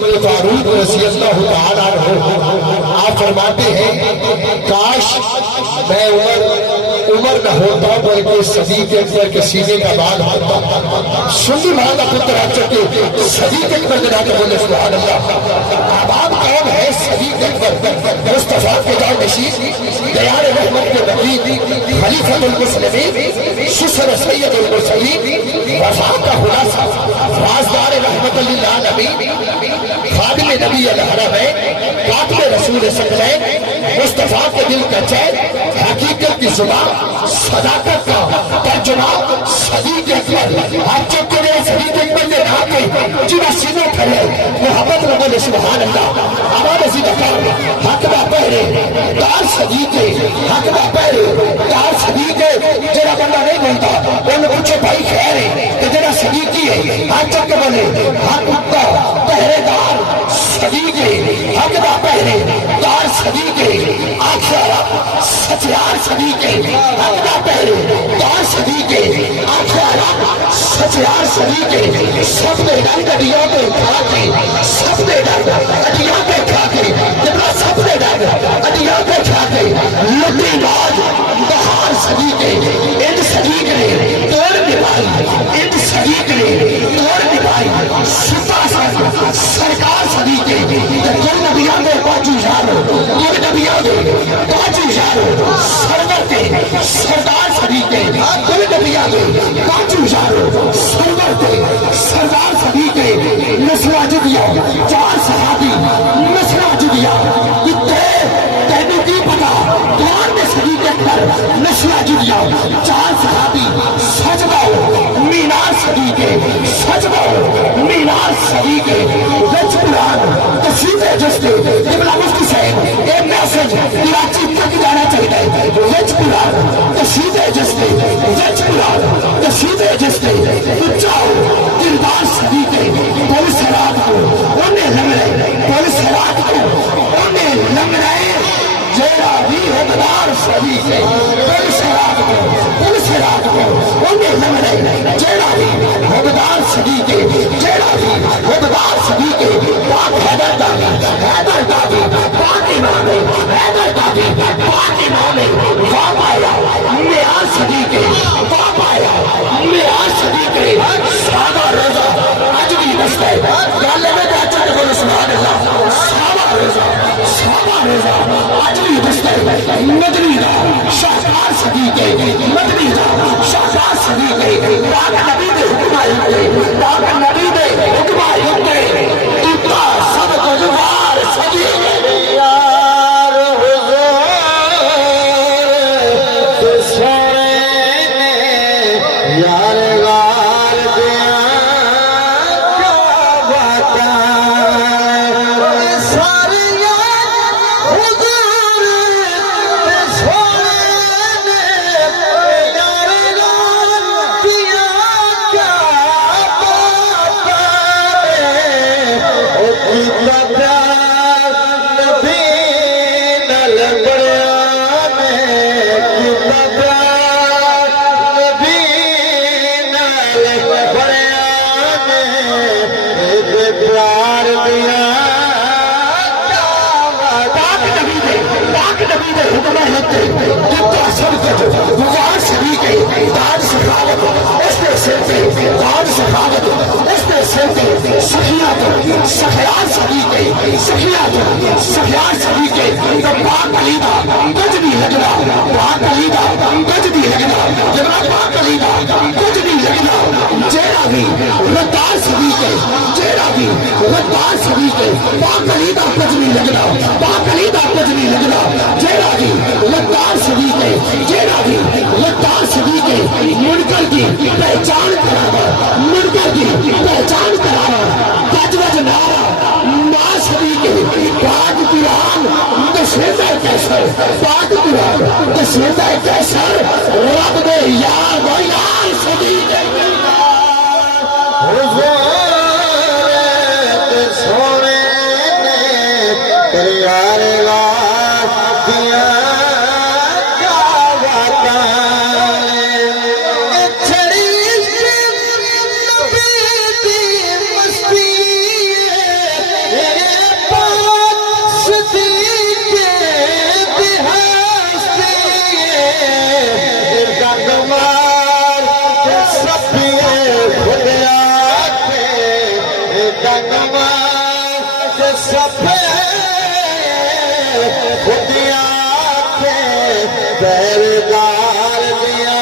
عمر فاروق رضی اللہ تعالیٰ عنہ آپ فرماتے ہیں کاش میں عمر نہ ہوتا بلکہ صدیق اکبر کے سینے کا بال ہوتا. سنی مانا پتر آپ چکے صدیق اکبر جنا کے بولے سبحان اللہ. آپ کون ہے صدیق اکبر؟ مصطفیٰ کے جان نشین دیار رحمت کے نبی خلیفۃ المسلمین شسر سید المرسلین وفا کا خلاصہ رازدار رحمت للعالمین خادم نبی الحرمین کاتب رسول ثقلین مصطفیٰ کے دل کا چین حقیقت کی زبان صداقت کا ترجمہ صدیق اکبر. آپ چک کے رہے صدیق اکبر کے نام کے جنہیں سینوں کھڑے محبت میں بولے سبحان اللہ. ہمارے زندگار حق با پہرے دار صدیق حق با پہرے دار صدیق جنہ بندہ نہیں بولتا انہوں پوچھو بھائی خیر ہے کہ جنہ صدیقی ہے آپ چک کے بولے حق کا پہرے دار صدیق حق با پہرے دار صدیق آخر سچیار صدیق حق با پہرے دار صدیق آخر سچیار صدیق سب نے ڈنگ اڈیوں پہ کھا کے سب نے ڈنگ اڈیوں پہ کھا کے جبرا سب نے ڈنگ اڈیوں پہ کھا کے لٹی باز بہار صدیق ان صدیق نے توڑ نبھائی ان صدیق نے توڑ نبھائی سپا سرکار صدیق کل نبیاں دے پاچو یارو کل نبیاں دے پاچو یارو سرور کے سردار صدیق کل نبیاں دے پاچو یارو سرور کے سردار صدیق نسلہ جدیا چار صحابی نسلہ جدیا کتے تینوں کی پتا قرآن نے صدیق اکبر نسلہ جدیا چار صحابی سجدہ مینار صدیق سجدہ مینار صدیق رچ قرآن تصویب جستے قبلہ مفتی صاحب ایک میسج کراچی تک جانا چاہیے رچ قرآن تصویب جستے رچ قرآن تصویب جستے بچاؤ کردار صدیق پولیس رات کو انہیں لگ رہے پولیس رات کو انہیں لگ رہے جیرا بھی حقدار صدیق پولیس رات کو انہیں لگ رہے جیرا بھی حقدار صدیق جیرا بھی حقدار صدیق پاک حیدر دادی پاک امام حیدر دادی پاک امام باپ آیا میاں صدیق باپ آیا میاں صدیق سادہ روزہ عجبی نسل گالے میں بیچا کہ بولے سبحان اللہ سادہ روزہ عجبی نسل مدنی دا شاہکار صدیق مدنی دا شاہکار صدیق پاک نبی دے حکمائی پاک نبی دے حکمائی اتنا سب کو جوار صدیق یار حضور سونے یار غار دیا کیا بتا ساری یار حضور سونے یار غار دیا کیا بتا اتنا پیار نبی نل بڑیا میں اتنا پیار نبی نل بڑیا میں پیار دیا پاک نبی دے حکمہ ہوتے جتا صدقت بغار صدیق داد سخاوت اس نے سرتے داد سخاوت اس نے سرتے سخیات سخیات صدیق سخیات سخیات صدیق پاک علیدہ کچھ بھی لگنا پاک علیدہ کچھ بھی لگنا جناب پاک علیدہ کچھ بھی لگنا جیرا بھی ردار صدیق جیرا بھی ردار صدیق پاک علیدہ کچھ بھی لگنا پاک علیدہ کچھ بھی لگنا جیرا بھی ردار صدیق جیرا بھی ردار صدیق منکر کی پہچان کرانا منکر کی پہچان کرانا بج بج نارا ماں صدیق پاک قرآن دشیدہ کیسر پاک قرآن دشیدہ کیسر رب دے یار و یار صدیق حضور سونے نے یار غار دیا کیا بتا چھڑی نبی دی مستی خدیا کے دنوا سفے خدیا کے پیردار دیا